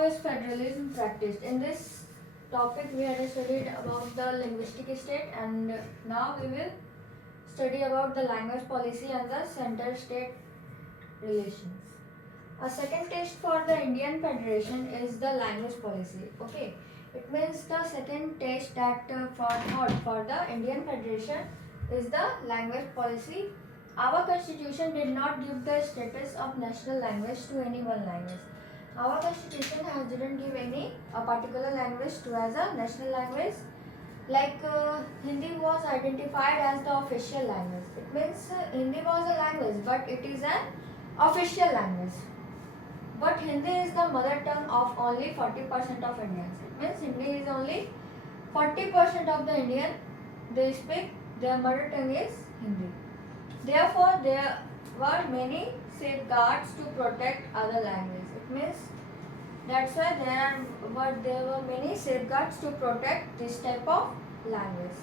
How is federalism practiced? In this topic, we had studied about the linguistic state, and now we will study about the language policy and the center-state relations. A second test for the Indian Federation is the language policy. Okay, it means the second test that for the Indian Federation is the language policy. Our constitution did not give the status of national language to any one language. Our constitution didn't give any a particular language to as a national language. Like Hindi was identified as the official language. It means Hindi was a language, but it is an official language. But Hindi is the mother tongue of only 40% of Indians. It means Hindi is only 40% of the Indian. They speak, their mother tongue is Hindi. Therefore, there were many safeguards to protect other languages. It means that's why there were many safeguards to protect this type of language.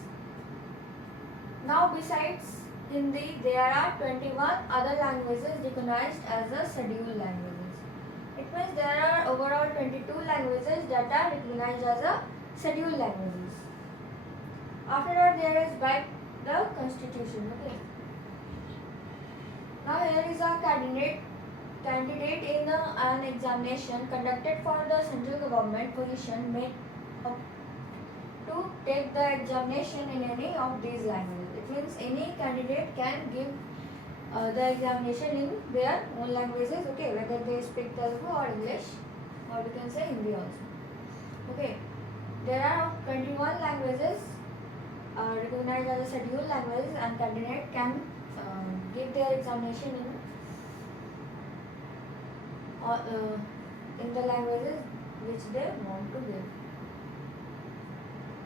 Now, besides Hindi, there are 21 other languages recognized as the scheduled languages. It means there are overall 22 languages that are recognized as a scheduled languages. After that, there is by the constitution. Okay. Now here is a candidate in an examination conducted for the central government position made to take the examination in any of these languages. It means any candidate can give the examination in their own languages, okay, whether they speak Telugu or English, or we can say Hindi also. Okay, there are 21 languages recognized as a scheduled languages, and candidate can give their examination in the languages which they want to give.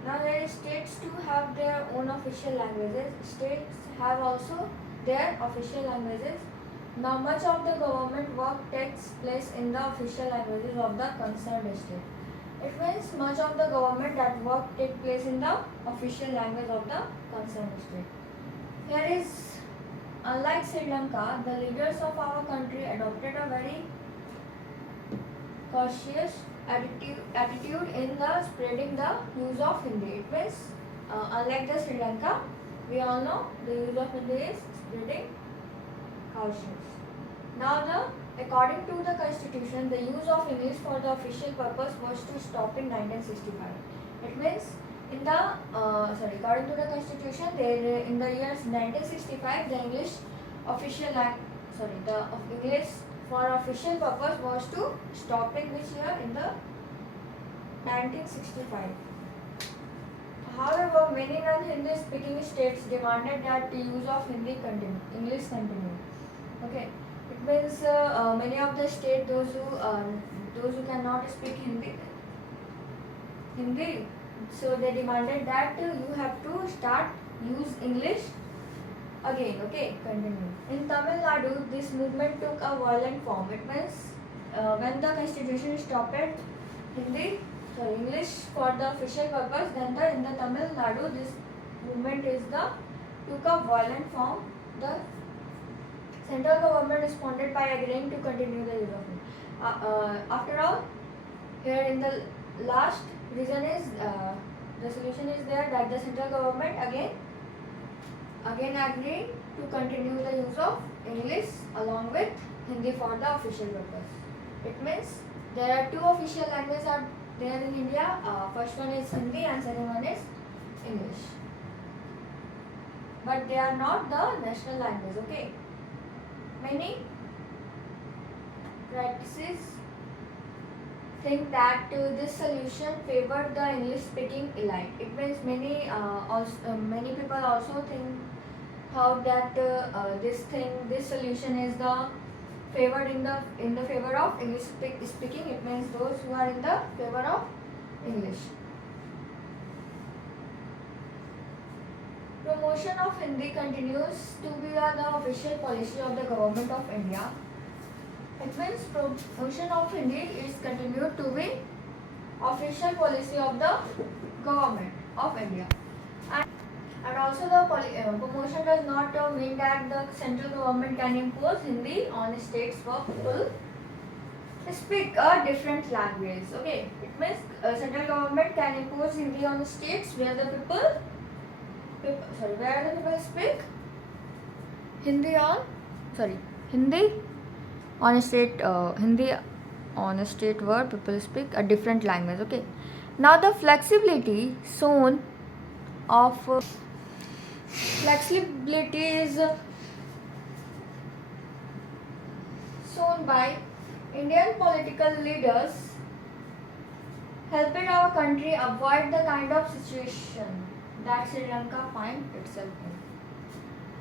Now there is states to have their own official languages. States have also their official languages. Now much of the government work takes place in the official languages of the concerned state. It means much of the government that work take place in the official language of the concerned state. Here is, unlike Sri Lanka, the leaders of our country adopted a very cautious attitude in the spreading the use of Hindi. It means, unlike the Sri Lanka, we all know the use of Hindi is spreading cautious. Now, according to the constitution, the use of English for the official purpose was to stop in 1965. It means, according to the constitution, in the years 1965, the English English for official purpose was to stop in which year? In the 1965. However, many non-Hindi speaking states demanded that the use of English continue. Okay, it means many of the states, those who cannot speak Hindi, so they demanded that you have to start use English again. Okay, continue. In Tamil Nadu, this movement took a violent form. It means when the constitution stopped English for the official purpose, then in the Tamil Nadu, this movement took a violent form. The central government responded by agreeing to continue the use of it. After all, here in the last reason is the solution is there that the central government again agreed to continue the use of English along with Hindi for the official purpose. It means there are two official languages are there in India. First one is Hindi and second one is English. But they are not the national language. Okay. Many practices think that this solution favored the English-speaking elite. It means many people also think how that this solution is the favored in the favor of English speaking. It means those who are in the favor of English. Promotion of Hindi continues to be the official policy of the government of India. It means promotion of Hindi is continued to be official policy of the government of India. And also the promotion does not mean that the central government can impose Hindi on states for full speak a different language. Okay, it means central government can impose Hindi on the states where the people speak Hindi Hindi on a state Hindi on a state where people speak a different language. Okay, now the flexibility shown of flexibility is shown by Indian political leaders helping our country avoid the kind of situation that Sri Lanka finds itself in.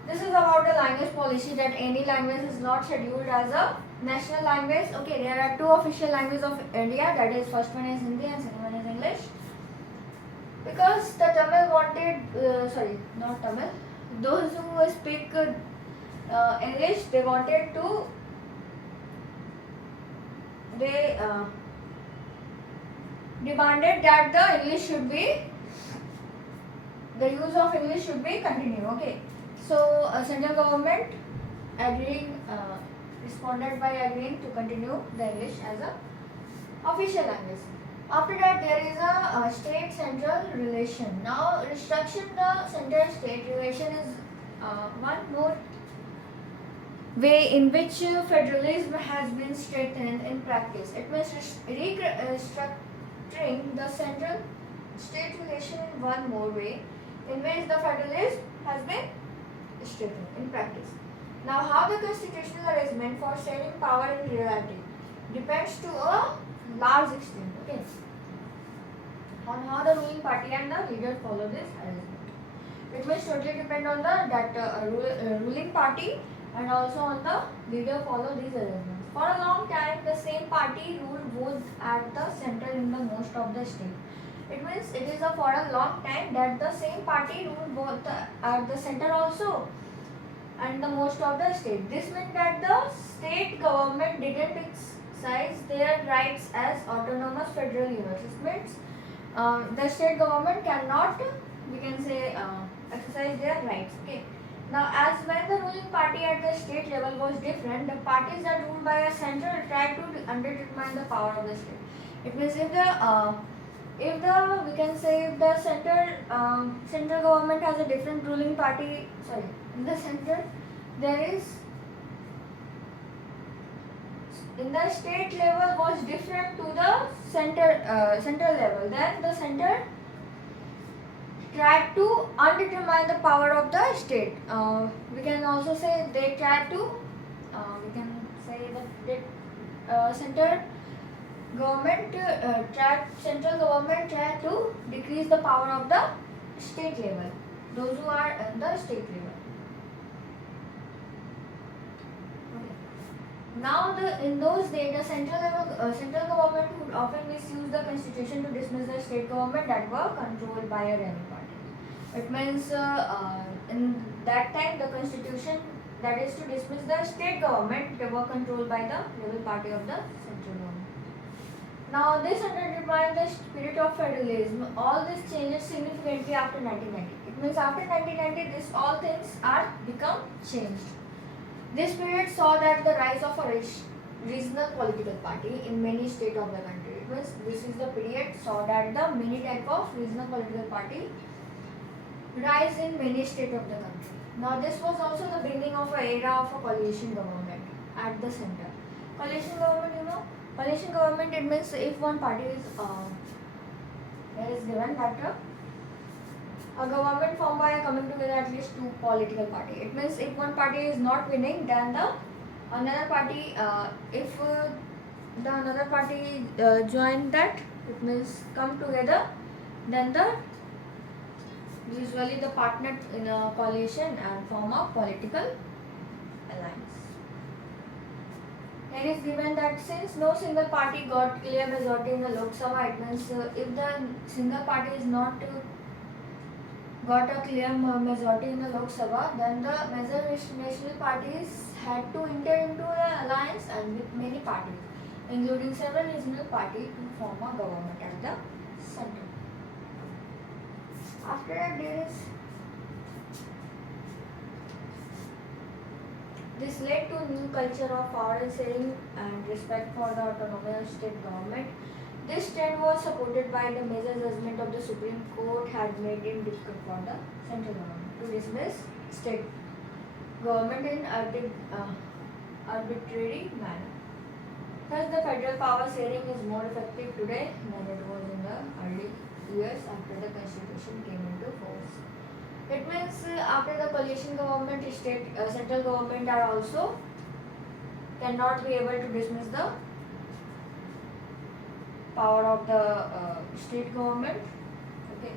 This is about the language policy, that any language is not scheduled as a national language. Okay, there are two official languages of India, that is first one is Hindi and second one is English. Because the Tamil wanted, not Tamil, those who speak English, they wanted to, they demanded that the English should be, the use of English should be continued. Okay, so central government responded by agreeing to continue the English as a official language. After that, there is a state-central relation. Now, restructuring the center-state relation is one more way in which federalism has been strengthened in practice. It means restructuring the central-state relation in one more way in which the federalism has been strengthened in practice. Now, how the constitutional arrangement for sharing power in reality depends to a large extent, okay, on how the ruling party and the leader follow this arrangement. It will totally depend on the ruling party and also on the leader follow these arrangements. For a long time, the same party ruled both at the center in the most of the state. It means it is for a long time that the same party ruled both at the center also and the most of the state. This meant that the state government didn't exercise their rights as autonomous federal units. It means the state government cannot, we can say, exercise their rights. Okay. Now, as when the ruling party at the state level was different, the parties that ruled by a center tried to underdetermine the power of the state. It means if the central government has a different ruling party, in the center there is, in the state level was different to the central level, then the center tried to undetermine the power of the state. We can also say they tried to, central government tried to decrease the power of the state level, those who are at the state level. Now, in those days, the central government would often misuse the constitution to dismiss the state government that were controlled by a ruling party. It means in that time the constitution, that is to dismiss the state government, they were controlled by the ruling party of the central government. Now, this undermined the spirit of federalism. All this changes significantly after 1990. It means after 1990, all things are become changed. This period saw that the rise of a regional political party in many states of the country. It means this is the period saw that the many type of regional political party rise in many states of the country. Now, this was also the beginning of an era of a coalition government at the center. Coalition government, coalition government, it means if one party is given that a government formed by coming together at least two political parties. It means if one party is not winning, then the another party, if the another party join that, it means come together, then usually the partner in a coalition and form a political alliance. It is given that since no single party got clear majority in the Lok Sabha, it means if the single party is not got a clear majority in the Lok Sabha, then the major national parties had to enter into an alliance and with many parties, including several regional parties, to form a government at the center. After that, there is This led to a new culture of power sharing and respect for the autonomy of state government. This trend was supported by the major judgment of the Supreme Court had made it difficult for the central government to dismiss state government in arbitrary manner. Thus, the federal power sharing is more effective today than it was in the early years after the constitution came into force. It means after the coalition government, central government are also cannot be able to dismiss the power of the state government. Okay.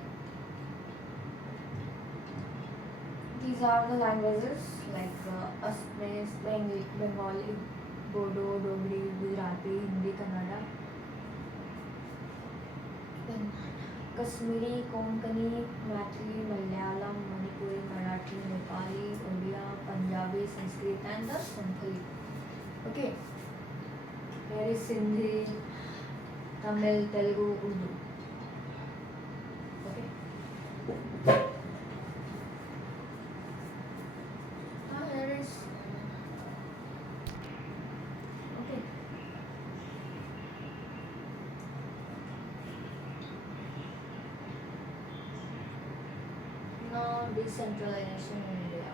These are the languages like Assamese, Bengali, Bodo, Dogri, Gujarati, Hindi, Kannada, Kashmiri, Konkani, Maithili, Malayalam, Manipuri, Marathi, Nepali, Odia, Punjabi, Sanskrit and the Santhali. Okay. Here is Sindhi, Tamil, Telugu, Urdu. Okay. Here is okay. Now decentralization in India.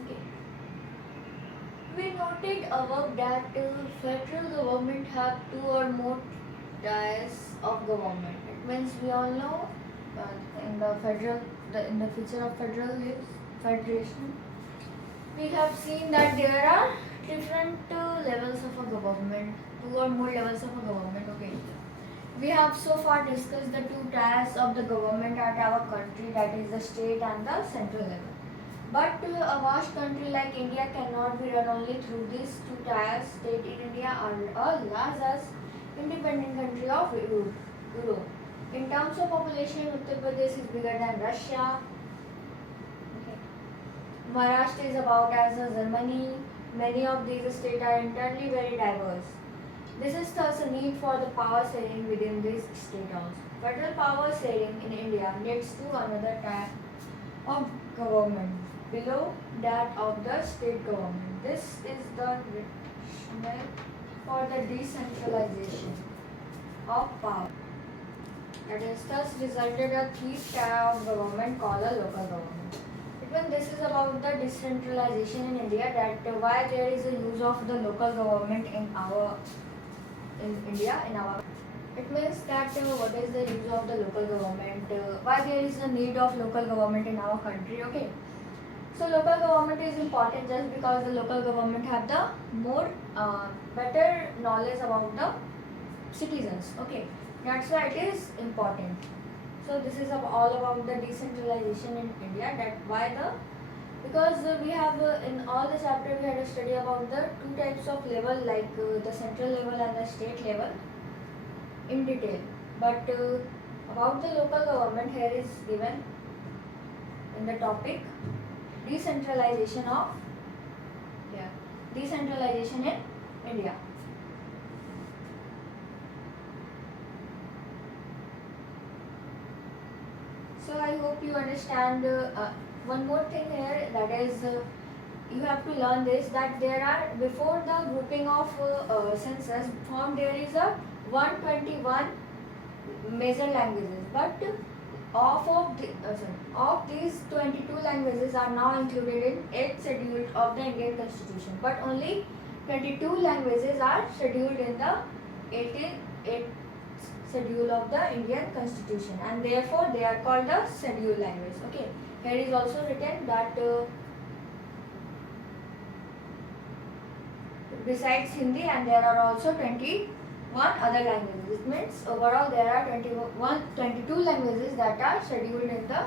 Okay. We noted above that federal government have two or more tiers of government. It means we all know in the future of federation, we have seen that there are different levels of a government, two or more levels of a government. Okay. We have so far discussed the two tiers of the government at our country, that is the state and the central level. But a vast country like India cannot be run only through these two tiers. State in India are as large as independent country of Europe. In terms of population, Uttar Pradesh is bigger than Russia. Okay. Maharashtra is about as Germany. Many of these states are internally very diverse. This is thus a need for the power sharing within these states also. Federal power sharing in India leads to another type of government below that of the state government. This is the rationale for the decentralization of power. It has thus resulted a third type of government called a local government. Even this is about the decentralization in India, that why there is a use of the local government in India. It means that what is the use of the local government, why there is a need of local government in our country. Okay. So local government is important just because the local government have the more better knowledge about the citizens. Okay, that's why it is important. So this is all about the decentralization in India. That why because we have in all the chapter we had a study about the two types of level, like the central level and the state level in detail. But about the local government, here is given in the topic decentralization in India. So I hope you understand one more thing here, that is you have to learn this, that there are, before the grouping of census form, there is a 121 major languages, but of these 22 languages are now included in 8th schedule of the Indian Constitution, but only 22 languages are scheduled in the 8th schedule of the Indian Constitution, and therefore they are called the scheduled language. Okay, here is also written that besides Hindi, and there are also 21 other languages. It means overall there are 22 languages that are scheduled in the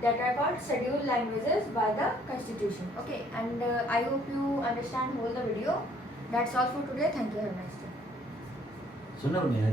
that are called scheduled languages by the Constitution. Okay, and I hope you understand whole the video. That's all for today. Thank you. Have a nice day. सुना नहीं है